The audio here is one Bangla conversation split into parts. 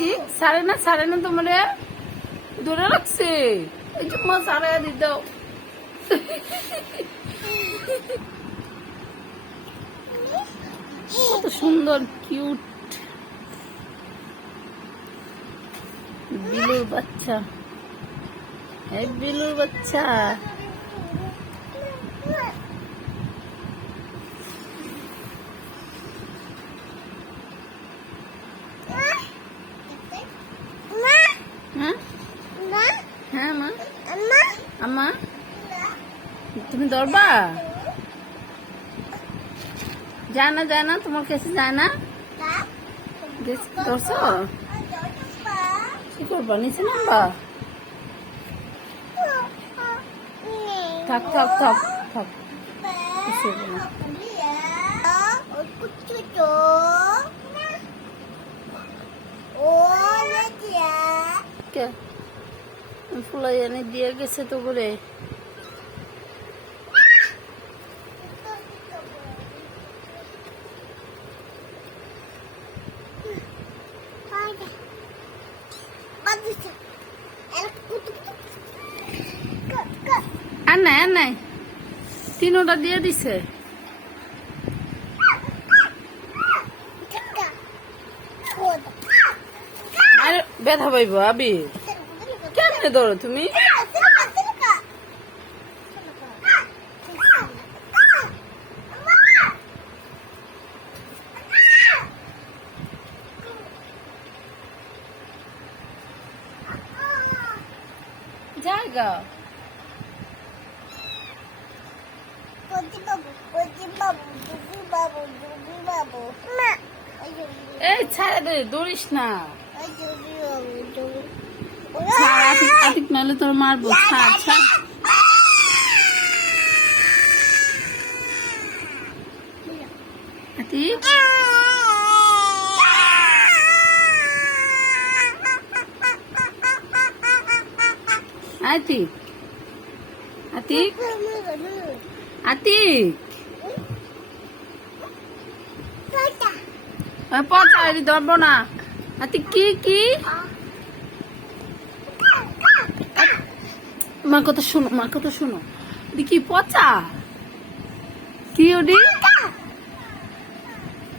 দেখি সারে না তোমার ধরে রাখছে। এই যে মা সারা দি দাও। কত সুন্দর কিউট বিলুর বাচ্চা। এই বিলুর বাচ্চা হ্যাঁ মা আম্মা তুমি ধরবা? যায় না তোমার কাছে যায় না? ধরছো? কি করবা? নিচে নামবা? থাক ফুলাই এনে দিয়ে গেছে তো করে। আর নাই তিনোটা দিয়ে দিছে। আরে ব্যথা পাইব আবি, কেমনে ধরো তুমি? জায়গা এই ছাড়া দে, দৌড়িস না। আতিক নাহলে তোর মারবো। ছাড় আতিক। আতিক পচা ধরবো না। আতিক কি মার কথা শোনো কি পচা কি ওডি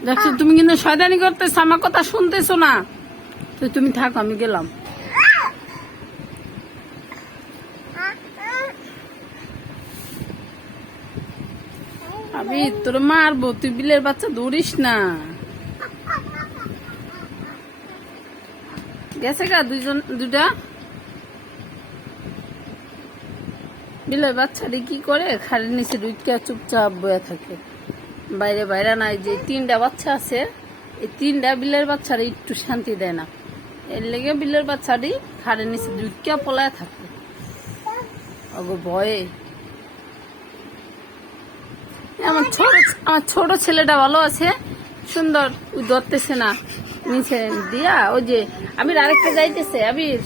দেখছো? তুমি কিন্তু শয়তানি করতেছো, আমার কথা শুনতেছো না। তো তুমি থাকো, আমি গেলাম। আমি তোর মারবো, তুই বিলের বাচ্চা দৌড়িস না। গেছে গা দুটা বিলের বাচ্চাটি কি করে খাড়ির নিচে দুইটা চুপচাপ বয়ে থাকে, বাইরে নাই। যে তিনটা বাচ্চা আছে, এই তিনটা বিলের বাচ্চারা একটু শান্তি দেয় না। এর লেগে বিলের বাচ্চাটি খাড়ির নিচে দুইটা পলায় থাকে ওগো ভয়ে। আমার ছোট ছেলেটা ভালো আছে, সুন্দর, ওই ধরতেছে না নিচে দিয়া। ওই যে আবির আরেকটা যাইতেছে, আবির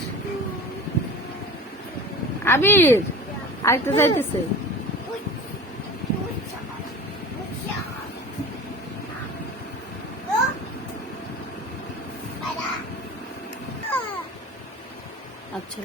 আরেকটা যাইতেছে। আচ্ছা